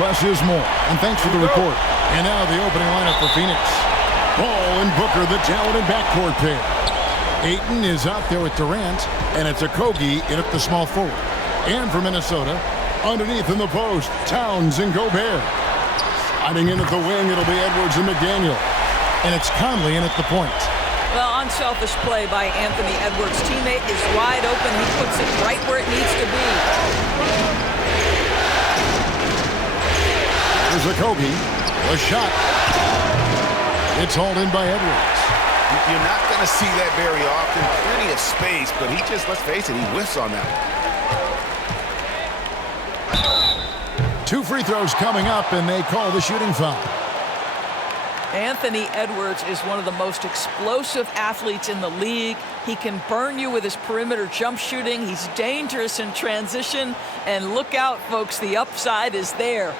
less is more. And thanks for the report. And now the opening lineup for Phoenix. Ball and Booker, the talented backcourt pair. Ayton is out there with Durant, and it's Okogie in at the small forward. And for Minnesota, underneath in the post, Towns and Gobert. Sliding in at the wing, it'll be Edwards and McDaniel. And it's Conley in at the point. Well, unselfish play by Anthony Edwards' teammate is wide open. He puts it right where it needs to be. Here's Okogie. A shot. It's hauled in by Edwards. You're not going to see that very often. Plenty of space, but he just, let's face it, he whiffs on that one. 2 free throws coming up, and they call the shooting foul. Anthony Edwards is one of the most explosive athletes in the league. He can burn you with his perimeter jump shooting. He's dangerous in transition. And look out, folks, the upside is there.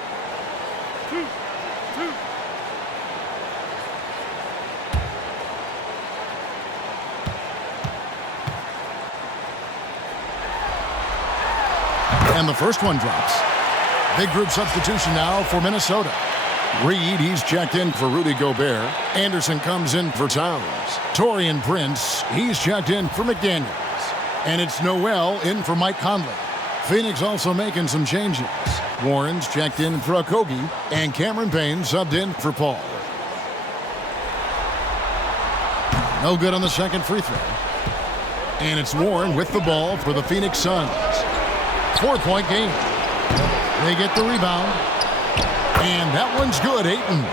And the first one drops. Big group substitution now for Minnesota. Reed, he's checked in for Rudy Gobert. Anderson comes in for Towns. Taurean Prince, he's checked in for McDaniels. And it's Noel in for Mike Conley. Phoenix also making some changes. Warren's checked in for Okogie, and Cameron Payne subbed in for Paul. No good on the second free throw. And it's Warren with the ball for the Phoenix Suns. 4-point game. They get the rebound. And that one's good, Ayton.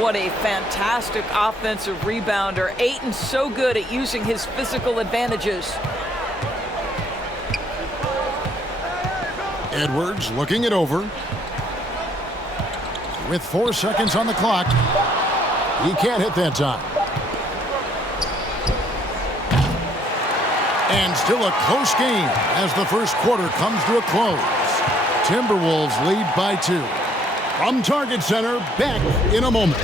What a fantastic offensive rebounder. Ayton's so good at using his physical advantages. Edwards looking it over. With 4 seconds on the clock. He can't hit that time. And still a close game as the first quarter comes to a close. Timberwolves lead by 2. From Target Center, back in a moment.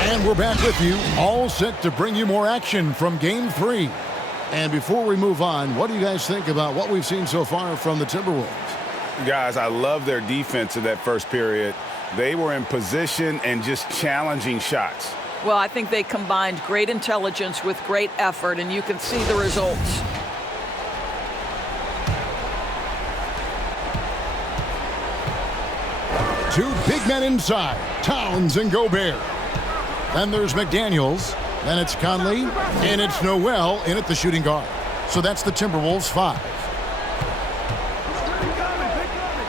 And we're back with you, all set to bring you more action from Game 3. And before we move on, what do you guys think about what we've seen so far from the Timberwolves? Guys, I love their defense in that first period. They were in position and just challenging shots. Well, I think they combined great intelligence with great effort, and you can see the results. Two big men inside, Towns and Gobert. Then there's McDaniels, then it's Conley, and it's Noel in at the shooting guard. So that's the Timberwolves 5.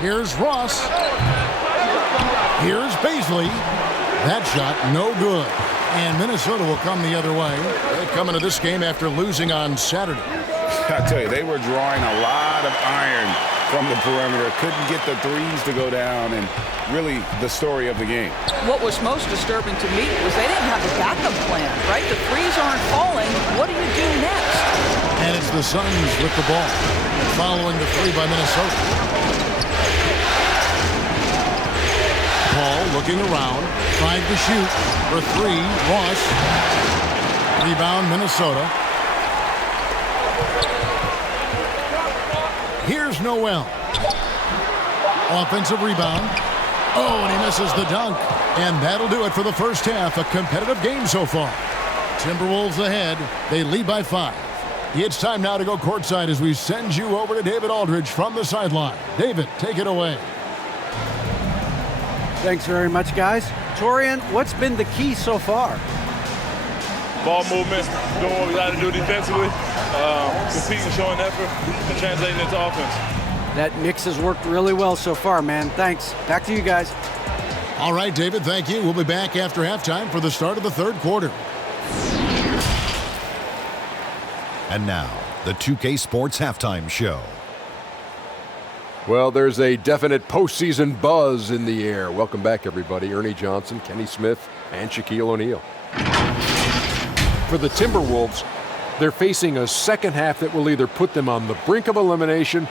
Here's Ross. Here's Baisley. That shot, no good. And Minnesota will come the other way. They come into this game after losing on Saturday. I tell you, they were drawing a lot of iron from the perimeter. Couldn't get the threes to go down, and really the story of the game. What was most disturbing to me was they didn't have a backup plan, right? The threes aren't falling. What do you do next? And it's the Suns with the ball, following the 3 by Minnesota. Paul looking around, 5 to shoot for 3. Ross. Rebound, Minnesota. Here's Noel. Offensive rebound. Oh, and he misses the dunk. And that'll do it for the first half. A competitive game so far. Timberwolves ahead. They lead by 5. It's time now to go courtside as we send you over to David Aldridge from the sideline. David, take it away. Thanks very much, guys. Taurean, what's been the key so far? Ball movement, doing what we got to do defensively, competing, showing effort, and translating into offense. That mix has worked really well so far, man. Thanks. Back to you guys. All right, David, thank you. We'll be back after halftime for the start of the third quarter. And now, the 2K Sports Halftime Show. Well, there's a definite postseason buzz in the air. Welcome back, everybody. Ernie Johnson, Kenny Smith, and Shaquille O'Neal. For the Timberwolves, they're facing a second half that will either put them on the brink of elimination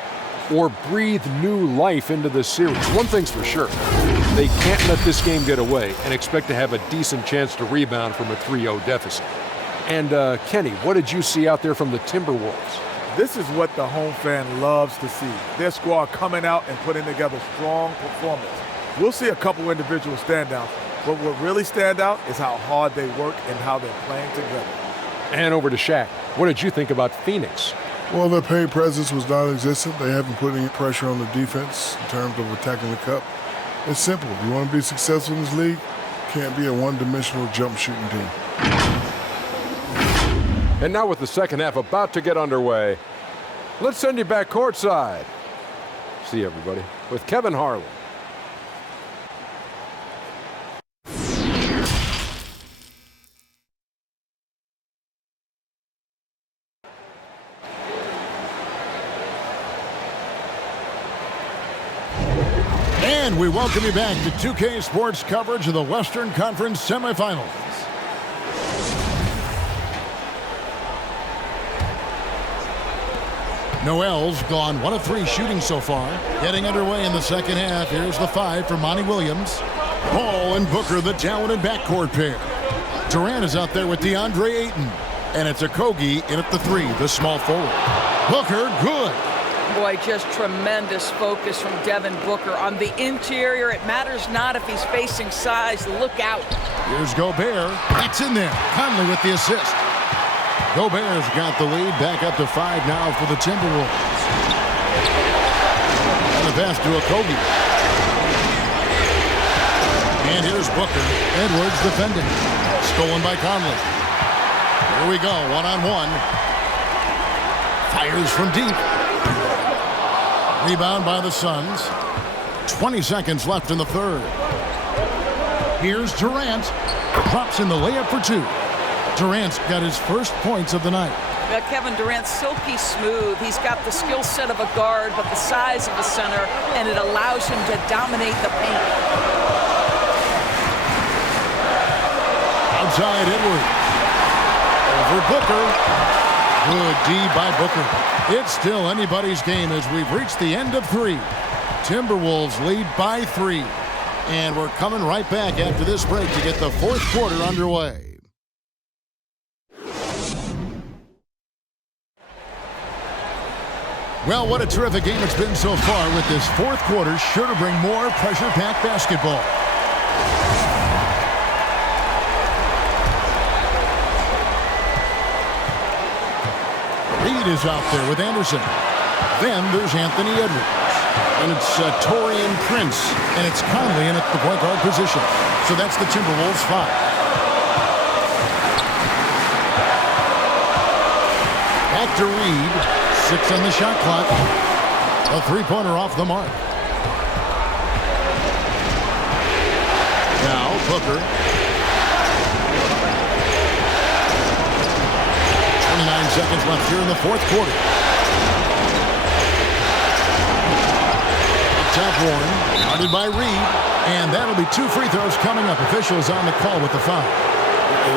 or breathe new life into this series. One thing's for sure, they can't let this game get away and expect to have a decent chance to rebound from a 3-0 deficit. And Kenny, what did you see out there from the Timberwolves? This is what the home fan loves to see. Their squad coming out and putting together strong performance. We'll see a couple individual standouts, but what really stand out is how hard they work and how they're playing together. And over to Shaq. What did you think about Phoenix? Well, their paint presence was non-existent. They haven't put any pressure on the defense in terms of attacking the cup. It's simple. If you want to be successful in this league, you can't be a one-dimensional jump shooting team. And now with the second half about to get underway, let's send you back courtside. See you, everybody, with Kevin Harlan. And we welcome you back to 2K Sports coverage of the Western Conference semifinals. Noel's gone 1 of 3 shooting so far. Getting underway in the second half. Here's the 5 for Monty Williams. Ball and Booker, the talented backcourt pair. Durant is out there with DeAndre Ayton. And it's Okogie in at the 3, the small forward. Booker, good. Boy, just tremendous focus from Devin Booker on the interior. It matters not if he's facing size. Look out. Here's Gobert. That's in there. Conley with the assist. Gobert's got the lead back up to 5 now for the Timberwolves. And the pass to Okogie. And here's Booker. Edwards defending. Stolen by Conley. Here we go, one-on-one. Fires from deep. Rebound by the Suns. 20 seconds left in the third. Here's Durant. Drops in the layup for 2. Durant's got his first points of the night. Kevin Durant's silky smooth. He's got the skill set of a guard, but the size of a center, and it allows him to dominate the paint. Outside Edwards. Over Booker. Good D by Booker. It's still anybody's game as we've reached the end of 3. Timberwolves lead by 3. And we're coming right back after this break to get the fourth quarter underway. Well, what a terrific game it's been so far, with this fourth quarter sure to bring more pressure-packed basketball. Reed is out there with Anderson. Then there's Anthony Edwards. And it's Taurean Prince. And it's Conley in at the point guard position. So that's the Timberwolves 5. Back to Reed. 6 on the shot clock. A three-pointer off the mark. Now Booker. 29 seconds left here in the fourth quarter. Top Warren, guarded by Reed. And that'll be 2 free throws coming up. Officials on the call with the foul.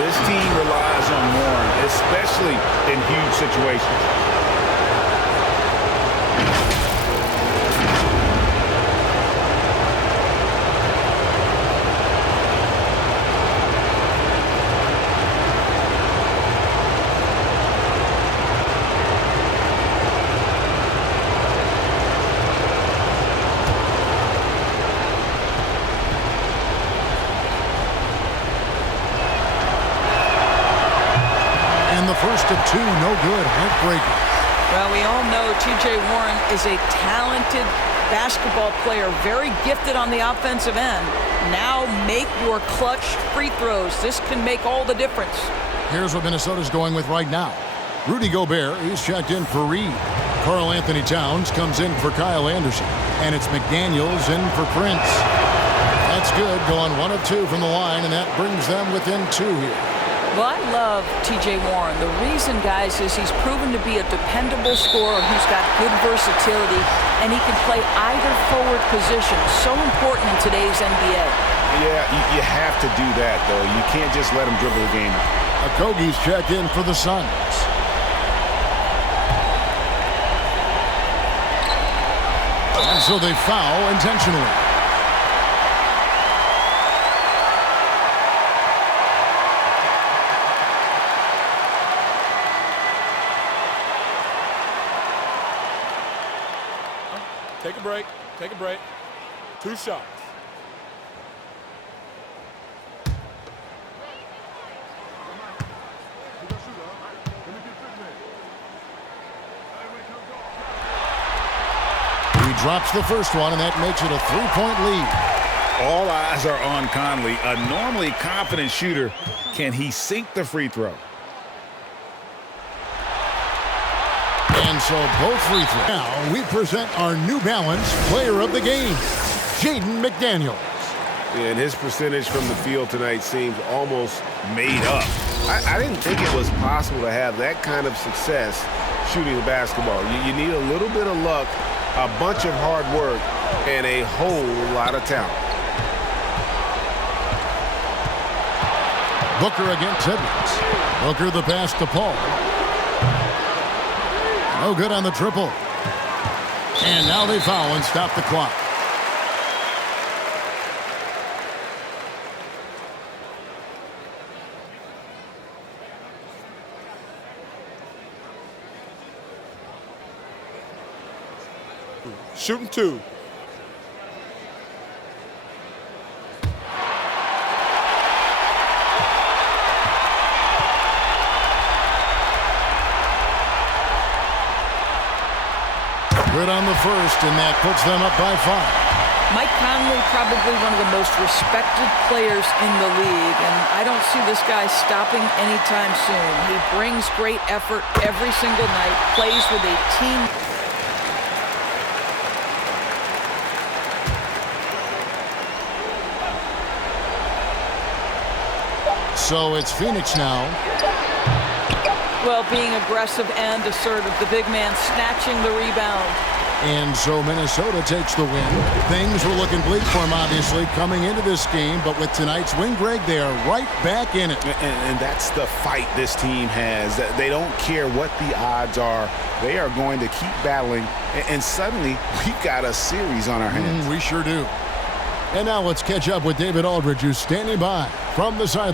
This team relies on Warren, especially in huge situations. First of 2, no good. Heartbreaker. Well, we all know T.J. Warren is a talented basketball player, very gifted on the offensive end. Now make your clutch free throws. This can make all the difference. Here's what Minnesota's going with right now. Rudy Gobert, he's checked in for Reed. Karl Anthony Towns comes in for Kyle Anderson. And it's McDaniels in for Prince. That's good, going 1 of 2 from the line, and that brings them within 2 here. Well, I love T.J. Warren. The reason, guys, is he's proven to be a dependable scorer who's got good versatility, and he can play either forward position. So important in today's NBA. Yeah, you have to do that, though. You can't just let him dribble the game. Okogie's checked in for the Suns. And so they foul intentionally. Take a break. Take a break. 2 shots. He drops the first one, and that makes it a 3-point lead. All eyes are on Conley, a normally confident shooter. Can he sink the free throw? And so both free throws. Now we present our New Balance Player of the Game, Jaden McDaniels. And his percentage from the field tonight seems almost made up. I didn't think it was possible to have that kind of success shooting the basketball. You need a little bit of luck, a bunch of hard work, and a whole lot of talent. Booker against Edwards. Booker the pass to Paul. No good on the triple. And now they foul and stop the clock. Shooting 2. Good on the first, and that puts them up by 5. Mike Conley, probably one of the most respected players in the league, and I don't see this guy stopping anytime soon. He brings great effort every single night, plays with a team. So it's Phoenix now. Well, being aggressive and assertive, the big man snatching the rebound. And so Minnesota takes the win. Things were looking bleak for them, obviously, coming into this game. But with tonight's win, Greg, they are right back in it. And that's the fight this team has. They don't care what the odds are. They are going to keep battling. And suddenly, we've got a series on our hands. We sure do. And now let's catch up with David Aldridge, who's standing by from the side.